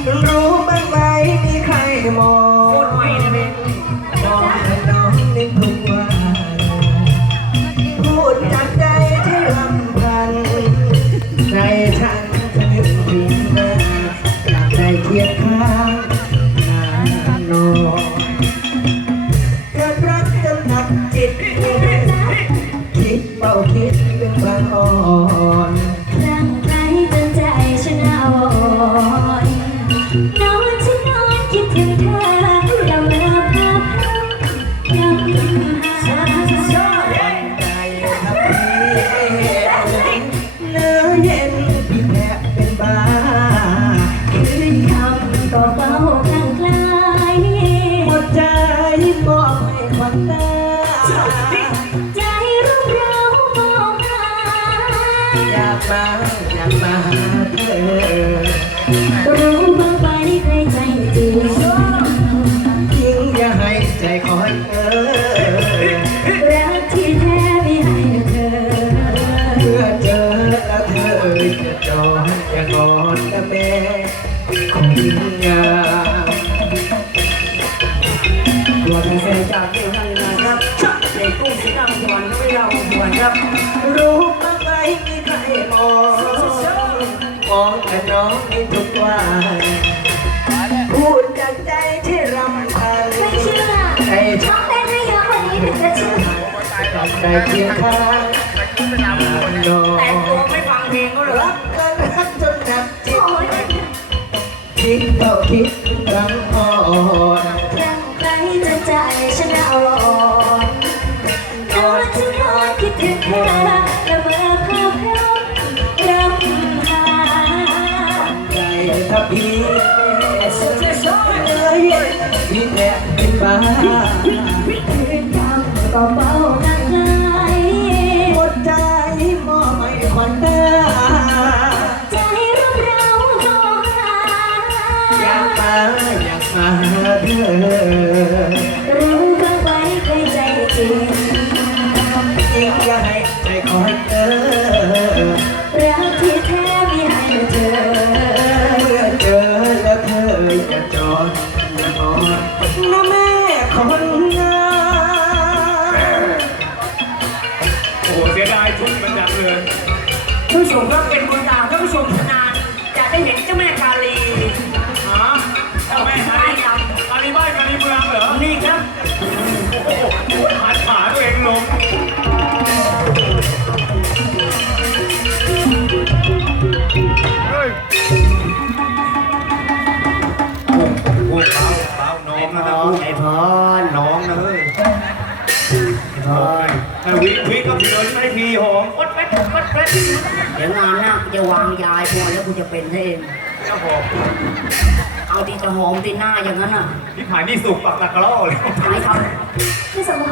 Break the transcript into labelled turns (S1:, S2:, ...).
S1: รู้บ้างไหมมีใครมอง
S2: พูดใหม่ได้ไหม
S1: น้องและน้องนึกทุกวันพูดจากใจที่รำพันใจฉันจะนึกถึงหน้าอยากได้เคียงข้างนานนอนเกิดรักจนหนักจิตคิดเบาคิดเป็นบางอ่อน
S3: รักใครจนใจฉันอาวรณ์นอนฉันนอนคิดถึงเธอละเมอภาพยำหา
S1: ใจครับพี่เนื้อเย็นพี่แทบเป็นบ้า
S3: คืนคำก็เฝ้าข้างไกล
S1: หมดใจมอบให้ควันตา
S3: ใจรุ่มเร้ามองหา
S1: อยากมาอยากมาหาเธอ
S3: รู้บ้างไหมใครใจจริง
S1: ยิ่งอย่าให้ใจคอยเออ
S3: รักที่แท้ไม่ให้เธอ
S1: เมื่อเจอแล้วเธอจะจอนจะกอดจะแม่คงงามตัวแทนจากเมืองนะครับในกุ้งสีดำสวรรค์ไม่เราสวรรค์ครับ รู้บ้างไหมมีใครมองแต่น้องในทุกวันพูดจากใจที่รำพัน
S3: ไม่เชื่อ
S1: ใจ
S3: น้องเต้นให้เยอะกว่านี้ถึงจะเชื่อ
S1: ใจเคียงข้างนอน
S2: แต่งตัวไม่ฟังเพลงก็เหรอ
S1: รักกันรักจนหนักจิต
S3: โอ้ย
S1: คิดเท่าคิดรำอ่อน
S3: รักใครจะใจฉันเอาอ่อนนอนฉันนอนคิดถึงเธอละเมอภาพรำหา
S1: ใจถ้าพี่แม่สุดเลยพี่แทบเป็นบ้า
S3: คืนคำก็เฝ้าข้างไกล
S1: หมดใจมอบให้ควันตา
S3: ใจรุ่มเร้ามองหา
S1: อยากมาอยากมาหาเธอ
S3: รู้บ้างไหมใครใจจริง
S1: ยิ่งอยากให้ใจคอยเออ
S3: รักที่แท้มีให้เธอ
S1: เมื่อเจอแล้วเธอจะจอดจะนอนนะแม่คนงาม
S4: โอ้โหเสียดายชุดมันจังเลย
S2: ผู้ชมก็เป็นบุญตาท่านผู้ชมนานจะได้เห็นเจ้าแม่กาลี
S4: ฮะเจ้าแม่กา
S2: ได้
S4: ลี
S2: ด
S4: กาลีบ้านกาลีเมืองเหรอ
S2: ำนี่ครับ
S4: โอ้โหหันขาตัวเองลงเฮ้ยโอ้เปล่าเปล่าน้องนะนะ
S1: ไอ้พร
S4: น้องนะเฮ้ยไอ้วิก็ผีเลยไม่ได้ผีหอม
S2: วัดเป็ดวัดเป็ด
S5: เดี๋ยวงานหน้ากูจะวางยายพอแล้วกูจะเป็นซะเอง
S4: ครับผม
S5: เอาที่จะหอมที่หน้าอย่างนั้นอ่ะ
S4: นี่ผ่านนี่สุกปากตะกร้อเลย
S5: หายครับ
S3: ที่สำคัญ